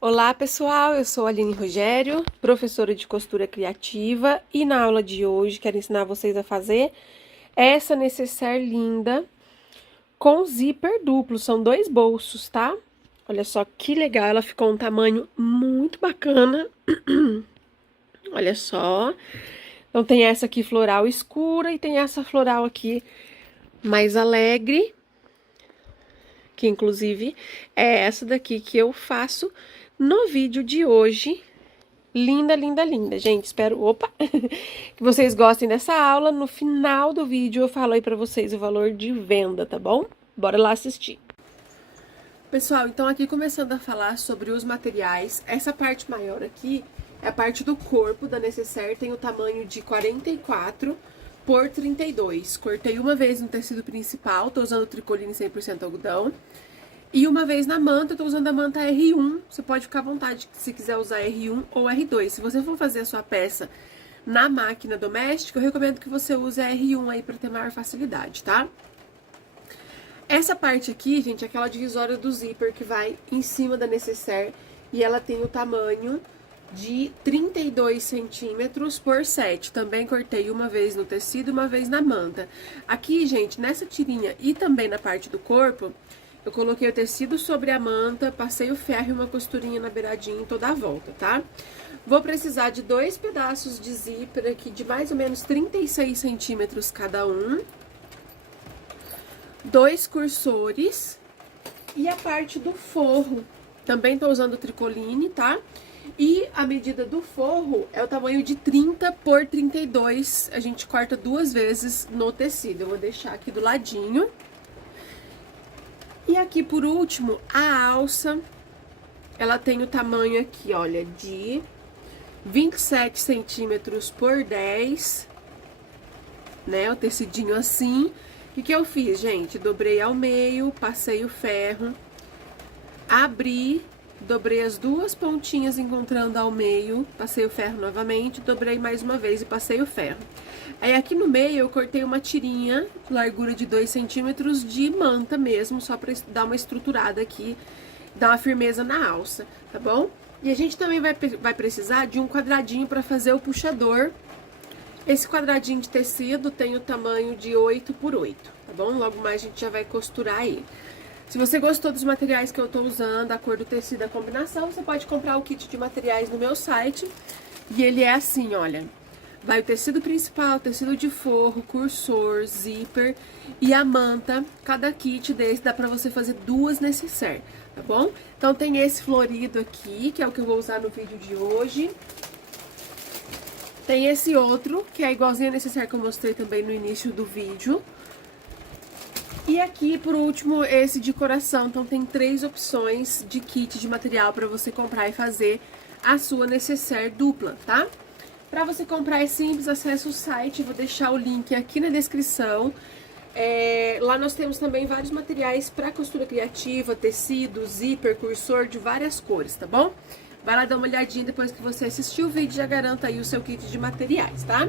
Olá pessoal, eu sou a Aline Rogério, professora de costura criativa e na aula de hoje quero ensinar vocês a fazer essa necessaire linda com zíper duplo, são 2 bolsos, tá? Olha só que legal, ela ficou um tamanho muito bacana, olha só. Então tem essa aqui floral escura e tem essa floral aqui mais alegre, que inclusive é essa daqui que eu faço no vídeo de hoje. Linda, linda, linda, gente. Espero, que vocês gostem dessa aula. No final do vídeo eu falo aí pra vocês o valor de venda, tá bom? Bora lá assistir. Pessoal, então aqui começando a falar sobre os materiais. Essa parte maior aqui é a parte do corpo da necessaire, tem o tamanho de 44 por 32. Cortei uma vez no tecido principal, tô usando tricoline 100% algodão. E uma vez na manta, eu tô usando a manta R1, você pode ficar à vontade se quiser usar R1 ou R2. Se você for fazer a sua peça na máquina doméstica, eu recomendo que você use a R1 aí pra ter maior facilidade, tá? Essa parte aqui, gente, é aquela divisória do zíper que vai em cima da necessaire e ela tem o tamanho de 32 centímetros por 7. Também cortei uma vez no tecido e uma vez na manta. Aqui, gente, nessa tirinha e também na parte do corpo, eu coloquei o tecido sobre a manta, passei o ferro e uma costurinha na beiradinha em toda a volta, tá? Vou precisar de 2 pedaços de zíper aqui de mais ou menos 36 centímetros cada um. 2 cursores e a parte do forro. Também tô usando tricoline, tá? E a medida do forro é o tamanho de 30 por 32. A gente corta 2 vezes no tecido. Eu vou deixar aqui do ladinho. E aqui, por último, a alça, ela tem o tamanho aqui, olha, de 27 centímetros por 10, né, o tecidinho assim. O que eu fiz, gente? Dobrei ao meio, passei o ferro, abri, dobrei as 2 pontinhas encontrando ao meio, passei o ferro novamente, dobrei mais uma vez e passei o ferro. Aí aqui no meio eu cortei uma tirinha, largura de 2 centímetros de manta mesmo, só pra dar uma estruturada aqui, dar uma firmeza na alça, tá bom? E a gente também vai precisar de um quadradinho pra fazer o puxador. Esse quadradinho de tecido tem o tamanho de 8 por 8, tá bom? Logo mais a gente já vai costurar aí. Se você gostou dos materiais que eu tô usando, a cor do tecido, a combinação, você pode comprar o kit de materiais no meu site. E ele é assim, olha, vai o tecido principal, tecido de forro, cursor, zíper e a manta. Cada kit desse dá pra você fazer 2 necessaire, tá bom? Então tem esse florido aqui, que é o que eu vou usar no vídeo de hoje. Tem esse outro, que é igualzinho a necessaire que eu mostrei também no início do vídeo. E aqui, por último, esse de coração. Então, tem 3 opções de kit de material para você comprar e fazer a sua necessaire dupla, tá? Para você comprar é simples, acesse o site, vou deixar o link aqui na descrição. Lá nós temos também vários materiais para costura criativa, tecido, zíper, cursor de várias cores, tá bom? Vai lá dar uma olhadinha depois que você assistir o vídeo e já garanta aí o seu kit de materiais, tá?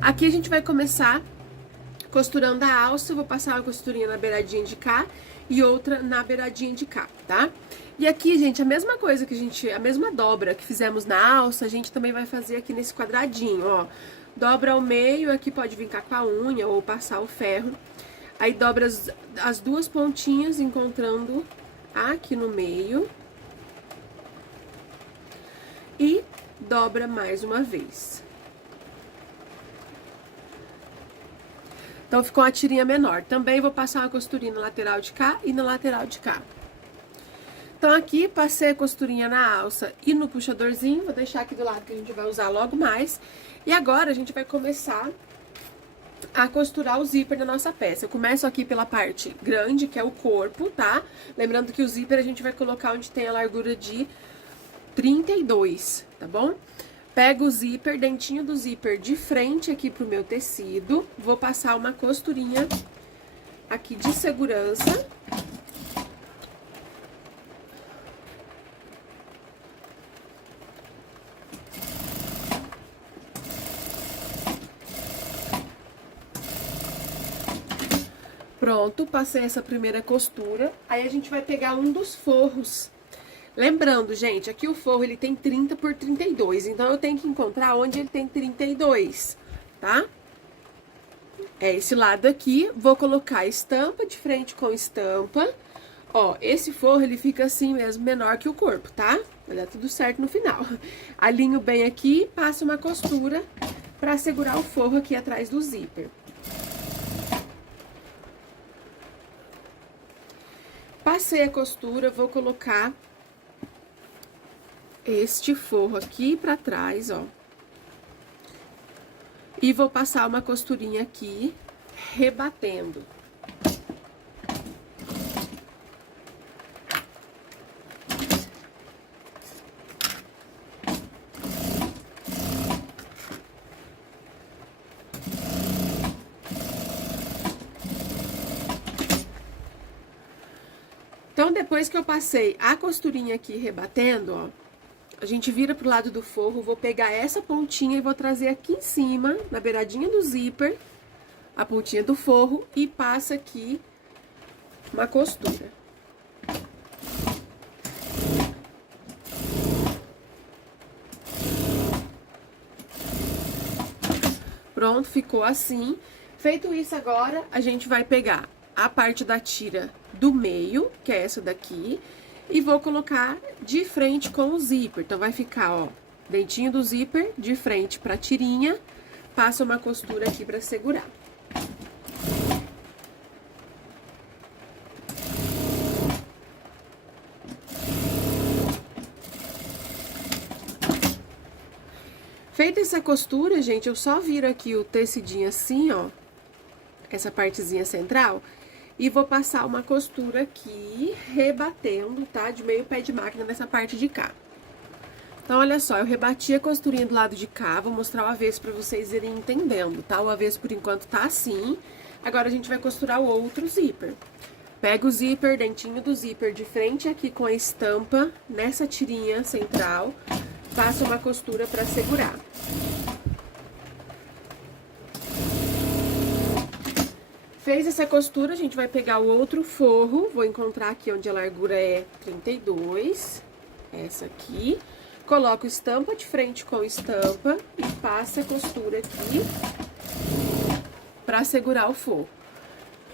Aqui a gente vai começar costurando a alça, eu vou passar uma costurinha na beiradinha de cá e outra na beiradinha de cá, tá? E aqui, gente, a mesma coisa que a mesma dobra que fizemos na alça, a gente também vai fazer aqui nesse quadradinho, ó. Dobra ao meio, aqui pode vincar com a unha ou passar o ferro. Aí dobra as 2 pontinhas, encontrando aqui no meio. E dobra mais uma vez. Então, ficou uma tirinha menor. Também vou passar uma costurinha na lateral de cá e na lateral de cá. Então, aqui, passei a costurinha na alça e no puxadorzinho. Vou deixar aqui do lado que a gente vai usar logo mais. E agora, a gente vai começar a costurar o zíper da nossa peça. Eu começo aqui pela parte grande, que é o corpo, tá? Lembrando que o zíper a gente vai colocar onde tem a largura de 32, tá bom? Pego o zíper, dentinho do zíper de frente aqui pro meu tecido. Vou passar uma costurinha aqui de segurança. Pronto, passei essa primeira costura. Aí a gente vai pegar um dos forros Lembrando, gente, aqui o forro ele tem 30 por 32, então eu tenho que encontrar onde ele tem 32, tá? É esse lado aqui, vou colocar estampa de frente com estampa. Ó, esse forro ele fica assim mesmo, menor que o corpo, tá? Vai dar tudo certo no final. Alinho bem aqui, passo uma costura pra segurar o forro aqui atrás do zíper. Passei a costura, vou colocar este forro aqui pra trás, ó. E vou passar uma costurinha aqui, rebatendo. Então, depois que eu passei a costurinha aqui rebatendo, ó, a gente vira pro lado do forro, vou pegar essa pontinha e vou trazer aqui em cima, na beiradinha do zíper, a pontinha do forro e passa aqui uma costura. Pronto, ficou assim. Feito isso agora, a gente vai pegar a parte da tira do meio, que é essa daqui, e vou colocar de frente com o zíper. Então, vai ficar, ó, dentinho do zíper, de frente pra tirinha, passa uma costura aqui pra segurar. Feita essa costura, gente, eu só viro aqui o tecidinho assim, ó, essa partezinha central, e vou passar uma costura aqui, rebatendo, tá? De meio pé de máquina nessa parte de cá. Então, olha só, eu rebati a costurinha do lado de cá, vou mostrar o avesso pra vocês irem entendendo, tá? O avesso, por enquanto, tá assim. Agora, a gente vai costurar o outro zíper. Pega o zíper, dentinho do zíper de frente aqui com a estampa, nessa tirinha central, passa uma costura pra segurar. Fez essa costura, a gente vai pegar o outro forro, vou encontrar aqui onde a largura é 32, essa aqui. Coloco estampa de frente com estampa e passa a costura aqui pra segurar o forro.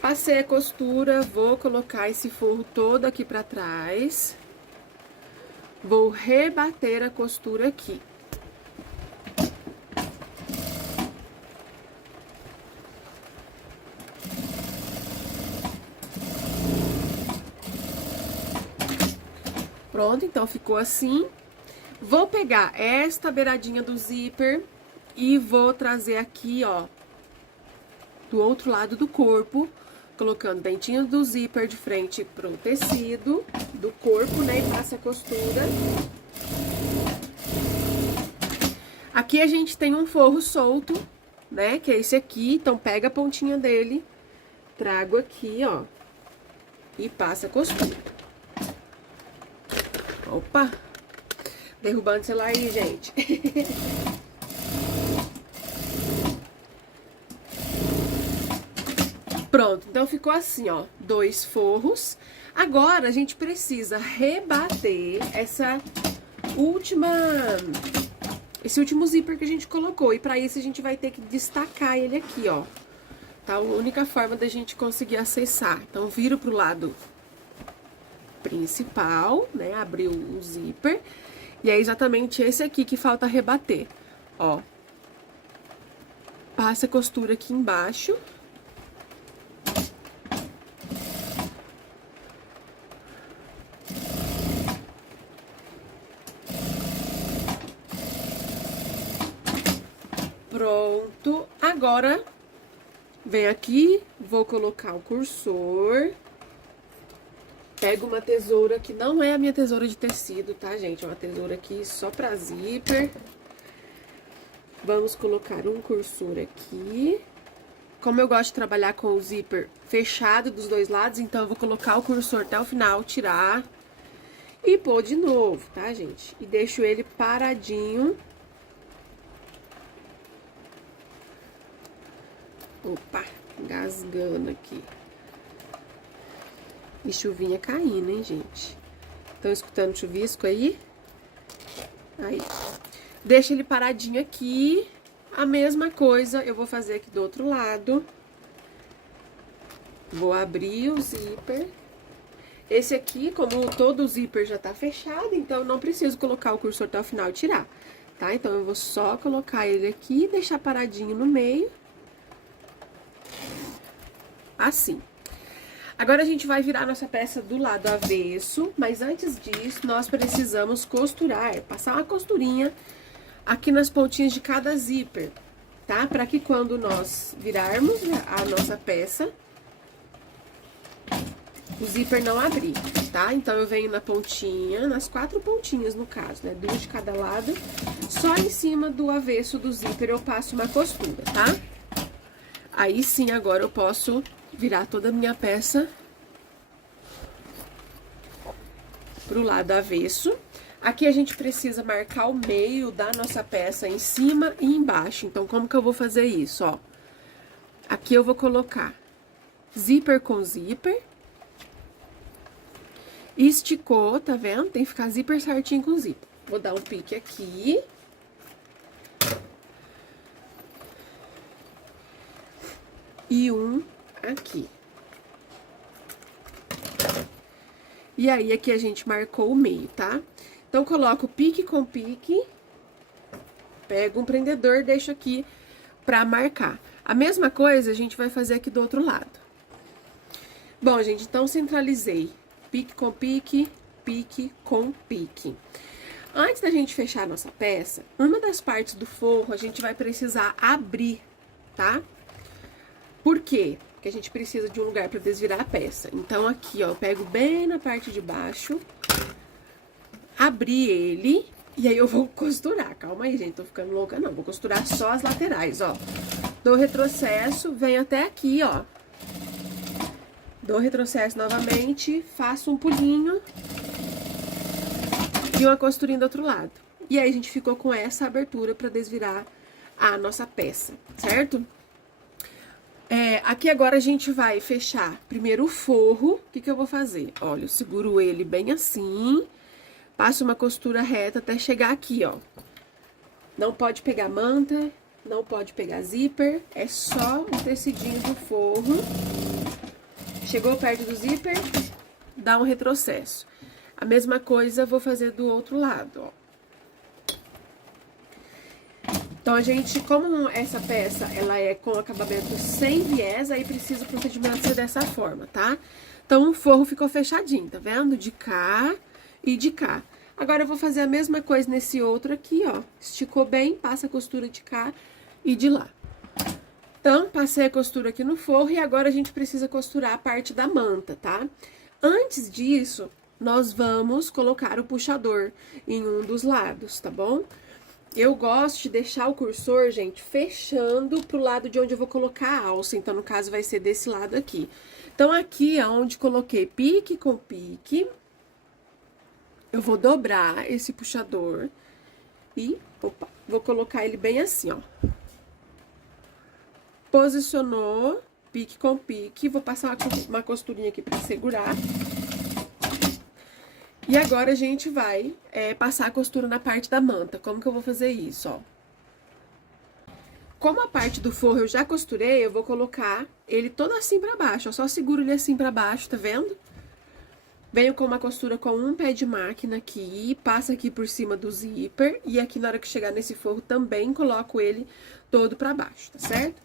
Passei a costura, vou colocar esse forro todo aqui pra trás. Vou rebater a costura aqui. Pronto, então ficou assim. Vou pegar esta beiradinha do zíper e vou trazer aqui, ó, do outro lado do corpo, colocando dentinho do zíper de frente pro tecido do corpo, né, e passa a costura. Aqui a gente tem um forro solto, né, que é esse aqui, então pega a pontinha dele, trago aqui, ó, e passa a costura. Opa! Derrubando o celular aí, gente. Pronto, então ficou assim, ó, 2 forros. Agora, a gente precisa rebater esse último zíper que a gente colocou. E pra isso, a gente vai ter que destacar ele aqui, ó. Tá? A única forma da gente conseguir acessar. Então, viro pro lado principal, né? Abrir o zíper. E é exatamente esse aqui que falta rebater, ó. Passa a costura aqui embaixo. Pronto. Agora, vem aqui, vou colocar o cursor. Pego uma tesoura que não é a minha tesoura de tecido, tá, gente? É uma tesoura aqui só pra zíper. Vamos colocar um cursor aqui. Como eu gosto de trabalhar com o zíper fechado dos dois lados, então eu vou colocar o cursor até o final, tirar e pôr de novo, tá, gente? E deixo ele paradinho. Opa, engasgando aqui. E chuvinha caindo, hein, gente? Estão escutando o chuvisco aí? Aí. Deixa ele paradinho aqui. A mesma coisa eu vou fazer aqui do outro lado. Vou abrir o zíper. Esse aqui, como todo o zíper já tá fechado, então eu não preciso colocar o cursor até o final e tirar, tá? Então eu vou só colocar ele aqui e deixar paradinho no meio. Assim. Agora a gente vai virar nossa peça do lado avesso, mas antes disso, nós precisamos costurar, passar uma costurinha aqui nas pontinhas de cada zíper, tá? Pra que quando nós virarmos a nossa peça, o zíper não abrir, tá? Então, eu venho na pontinha, nas 4 pontinhas, no caso, né? 2 de cada lado. Só em cima do avesso do zíper eu passo uma costura, tá? Aí sim, agora eu posso virar toda a minha peça pro lado avesso. Aqui a gente precisa marcar o meio da nossa peça em cima e embaixo. Então, como que eu vou fazer isso, ó? Aqui eu vou colocar zíper com zíper. Esticou, tá vendo? Tem que ficar zíper certinho com zíper. Vou dar um pique aqui. E um aqui. E aí, aqui a gente marcou o meio, tá? Então, coloco pique com pique. Pego um prendedor, deixo aqui pra marcar. A mesma coisa a gente vai fazer aqui do outro lado. Bom, gente, então centralizei. Pique com pique, pique com pique. Antes da gente fechar a nossa peça, uma das partes do forro a gente vai precisar abrir, tá? Por quê? Porque a gente precisa de um lugar para desvirar a peça. Então, aqui, ó, eu pego bem na parte de baixo, abri ele, e aí eu vou costurar. Calma aí, gente, tô ficando louca, não. Vou costurar só as laterais, ó. Dou retrocesso, venho até aqui, ó. Dou retrocesso novamente, faço um pulinho e uma costurinha do outro lado. E aí, a gente ficou com essa abertura pra desvirar a nossa peça, certo? Aqui agora a gente vai fechar primeiro o forro. O que que eu vou fazer? Olha, eu seguro ele bem assim, passo uma costura reta até chegar aqui, ó. Não pode pegar manta, não pode pegar zíper, é só o tecidinho do forro. Chegou perto do zíper, dá um retrocesso. A mesma coisa vou fazer do outro lado, ó. Então, a gente, como essa peça, ela é com acabamento sem viés, aí precisa o procedimento ser dessa forma, tá? Então, o forro ficou fechadinho, tá vendo? De cá e de cá. Agora, eu vou fazer a mesma coisa nesse outro aqui, ó. Esticou bem, passa a costura de cá e de lá. Então, passei a costura aqui no forro e agora a gente precisa costurar a parte da manta, tá? Antes disso, nós vamos colocar o puxador em um dos lados, tá bom? Eu gosto de deixar o cursor, gente, fechando pro lado de onde eu vou colocar a alça. Então, no caso, vai ser desse lado aqui. Então, aqui é onde coloquei pique com pique. Eu vou dobrar esse puxador e, opa, vou colocar ele bem assim, ó. Posicionou, pique com pique, vou passar uma costurinha aqui pra segurar. E agora a gente vai passar a costura na parte da manta. Como que eu vou fazer isso, ó? Como a parte do forro eu já costurei, eu vou colocar ele todo assim pra baixo. Eu só seguro ele assim pra baixo, tá vendo? Venho com uma costura com um pé de máquina aqui, passa aqui por cima do zíper. E aqui na hora que chegar nesse forro também coloco ele todo pra baixo, tá certo?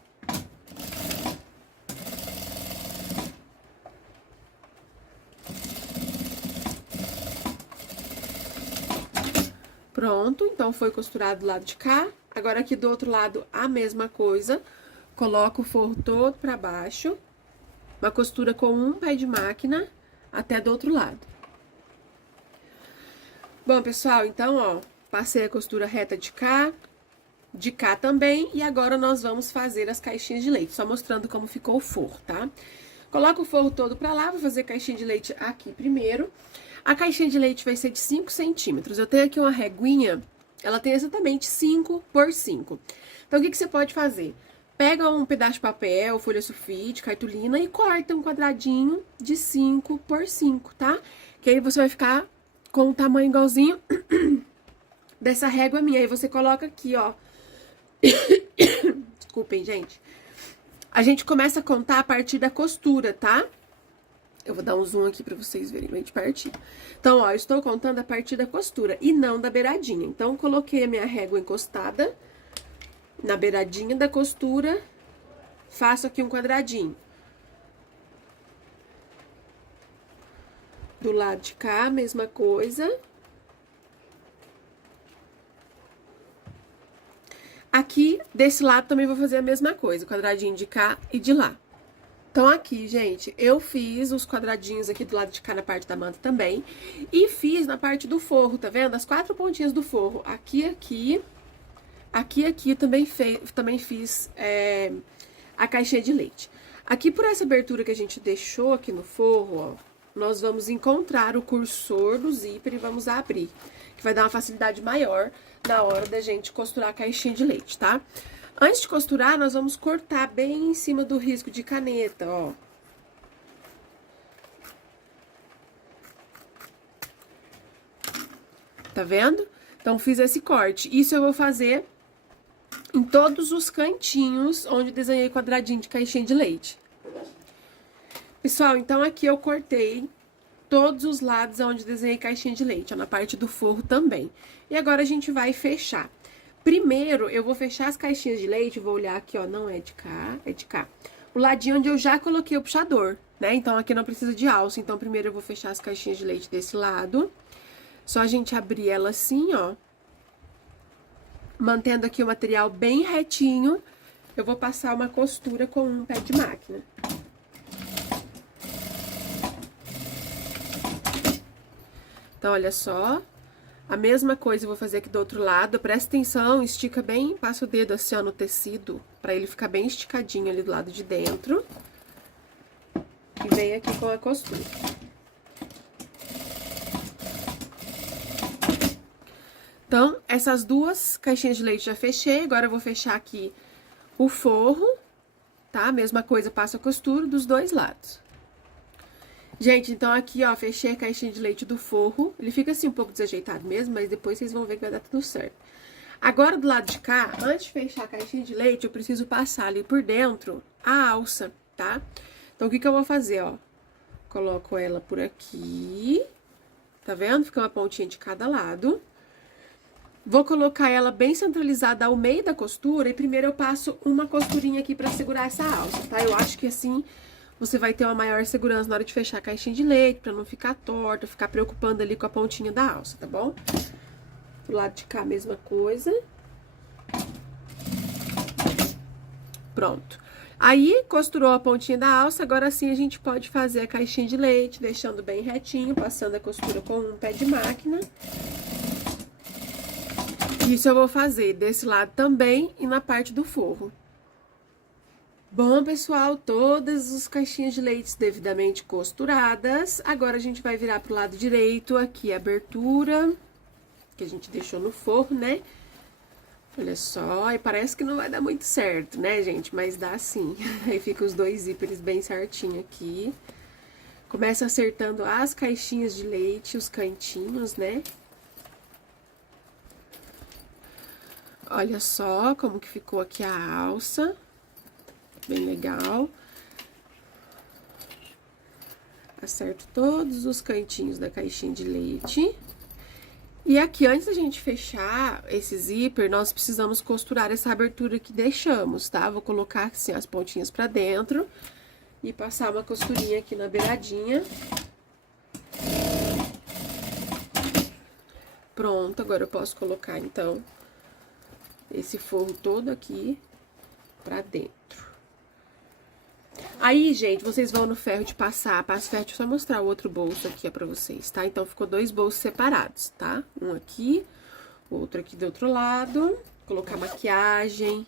Pronto, então foi costurado do lado de cá. Agora, aqui do outro lado, a mesma coisa. Coloco o forro todo pra baixo. Uma costura com um pé de máquina até do outro lado. Bom, pessoal, então, ó, passei a costura reta de cá também. E agora, nós vamos fazer as caixinhas de leite, só mostrando como ficou o forro, tá? Coloco o forro todo pra lá, vou fazer caixinha de leite aqui primeiro. A caixinha de leite vai ser de 5 centímetros. Eu tenho aqui uma reguinha, ela tem exatamente 5 por 5. Então, o que que você pode fazer? Pega um pedaço de papel, folha sulfite, cartolina e corta um quadradinho de 5 por 5, tá? Que aí você vai ficar com um tamanho igualzinho dessa régua minha. Aí você coloca aqui, ó. Desculpem, gente. A gente começa a contar a partir da costura, tá? Eu vou dar um zoom aqui pra vocês verem bem de pertinho. Então, ó, eu estou contando a partir da costura e não da beiradinha. Então, coloquei a minha régua encostada na beiradinha da costura, faço aqui um quadradinho. Do lado de cá, mesma coisa. Aqui, desse lado, também vou fazer a mesma coisa, quadradinho de cá e de lá. Então, aqui, gente, eu fiz os quadradinhos aqui do lado de cá na parte da manta também. E fiz na parte do forro, tá vendo? As 4 pontinhas do forro. Aqui, também fiz a caixinha de leite. Aqui, por essa abertura que a gente deixou aqui no forro, ó, nós vamos encontrar o cursor do zíper e vamos abrir. Que vai dar uma facilidade maior na hora da gente costurar a caixinha de leite, tá? Antes de costurar, nós vamos cortar bem em cima do risco de caneta, ó. Tá vendo? Então, fiz esse corte. Isso eu vou fazer em todos os cantinhos onde desenhei quadradinho de caixinha de leite. Pessoal, então aqui eu cortei todos os lados onde desenhei caixinha de leite, ó, na parte do forro também. E agora a gente vai fechar. Primeiro, eu vou fechar as caixinhas de leite, vou olhar aqui, ó, não é de cá, é de cá. O ladinho onde eu já coloquei o puxador, né? Então, aqui não precisa de alça. Então, primeiro eu vou fechar as caixinhas de leite desse lado. Só a gente abrir ela assim, ó. Mantendo aqui o material bem retinho, eu vou passar uma costura com um pé de máquina. Então, olha só. A mesma coisa eu vou fazer aqui do outro lado. Presta atenção, estica bem, passa o dedo assim, ó, no tecido, pra ele ficar bem esticadinho ali do lado de dentro. E vem aqui com a costura. Então, essas duas caixinhas de leite já fechei. Agora eu vou fechar aqui o forro, tá? Mesma coisa, passo a costura dos dois lados. Gente, então aqui, ó, fechei a caixinha de leite do forro. Ele fica assim um pouco desajeitado mesmo, mas depois vocês vão ver que vai dar tudo certo. Agora, do lado de cá, antes de fechar a caixinha de leite, eu preciso passar ali por dentro a alça, tá? Então, o que que eu vou fazer, ó? Coloco ela por aqui, tá vendo? Fica uma pontinha de cada lado. Vou colocar ela bem centralizada ao meio da costura e primeiro eu passo uma costurinha aqui pra segurar essa alça, tá? Eu acho que assim você vai ter uma maior segurança na hora de fechar a caixinha de leite, pra não ficar torta, ficar preocupando ali com a pontinha da alça, tá bom? Do lado de cá, a mesma coisa. Pronto. Aí, costurou a pontinha da alça, agora sim a gente pode fazer a caixinha de leite, deixando bem retinho, passando a costura com um pé de máquina. Isso eu vou fazer desse lado também e na parte do forro. Bom, pessoal, todas as caixinhas de leite devidamente costuradas. Agora, a gente vai virar pro lado direito, aqui a abertura, que a gente deixou no forro, né? Olha só, e parece que não vai dar muito certo, né, gente? Mas dá sim. Aí fica os dois zíperes bem certinho aqui. Começa acertando as caixinhas de leite, os cantinhos, né? Olha só como que ficou aqui a alça. Bem legal. Acerto todos os cantinhos da caixinha de leite. E aqui, antes da gente fechar esse zíper, nós precisamos costurar essa abertura que deixamos, tá? Vou colocar assim as pontinhas pra dentro e passar uma costurinha aqui na beiradinha. Pronto, agora eu posso colocar, então, esse forro todo aqui pra dentro. Aí, gente, vocês vão no ferro de passar, passo ferro, deixa eu só mostrar o outro bolso aqui, ó, pra vocês, tá? Então, ficou dois bolsos separados, tá? Um aqui, outro aqui do outro lado, colocar maquiagem.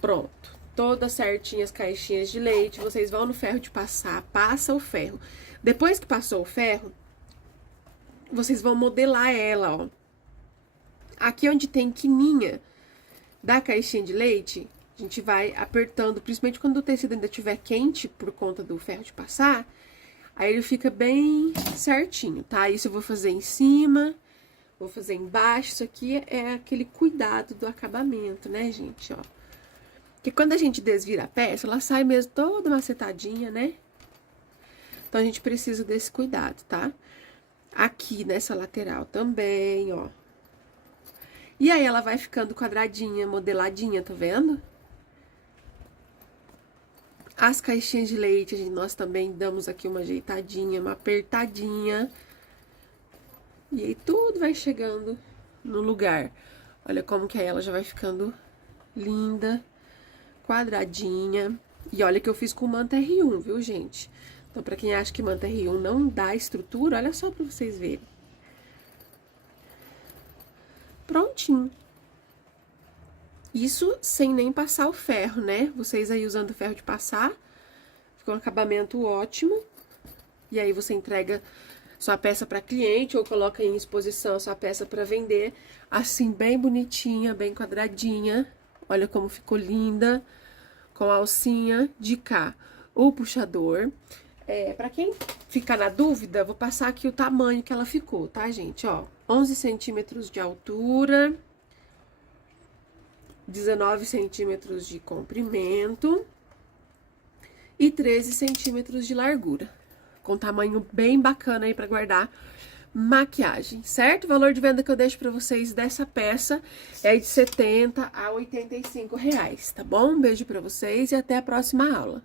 Pronto, todas certinhas as caixinhas de leite, vocês vão no ferro de passar, passa o ferro. Depois que passou o ferro, vocês vão modelar ela, ó. Aqui onde tem quininha da caixinha de leite, a gente vai apertando, principalmente quando o tecido ainda estiver quente por conta do ferro de passar, Aí ele fica bem certinho, tá? Isso eu vou fazer em cima, vou fazer embaixo. Isso aqui é aquele cuidado do acabamento, né, gente, ó. Porque quando a gente desvira a peça, ela sai mesmo toda macetadinha, né? Então, a gente precisa desse cuidado, tá? Aqui nessa lateral também, ó. E aí, ela vai ficando quadradinha, modeladinha, tá vendo? As caixinhas de leite, nós também damos aqui uma ajeitadinha, uma apertadinha. E aí, tudo vai chegando no lugar. Olha como que aí ela já vai ficando linda, quadradinha. E olha que eu fiz com manta R1, viu, gente? Então, pra quem acha que manta R1 não dá estrutura, olha só pra vocês verem. Prontinho. Isso sem nem passar o ferro, né? Vocês aí usando o ferro de passar, fica um acabamento ótimo. E aí você entrega sua peça para cliente ou coloca em exposição sua peça para vender, assim bem bonitinha, bem quadradinha. Olha como ficou linda, com a alcinha de cá. O puxador. Para quem ficar na dúvida, vou passar aqui o tamanho que ela ficou, tá, gente? Ó, 11 centímetros de altura, 19 centímetros de comprimento e 13 centímetros de largura. Com tamanho bem bacana aí pra guardar maquiagem, certo? O valor de venda que eu deixo pra vocês dessa peça é de R$ 70 a R$ 85, tá bom? Um beijo pra vocês e até a próxima aula.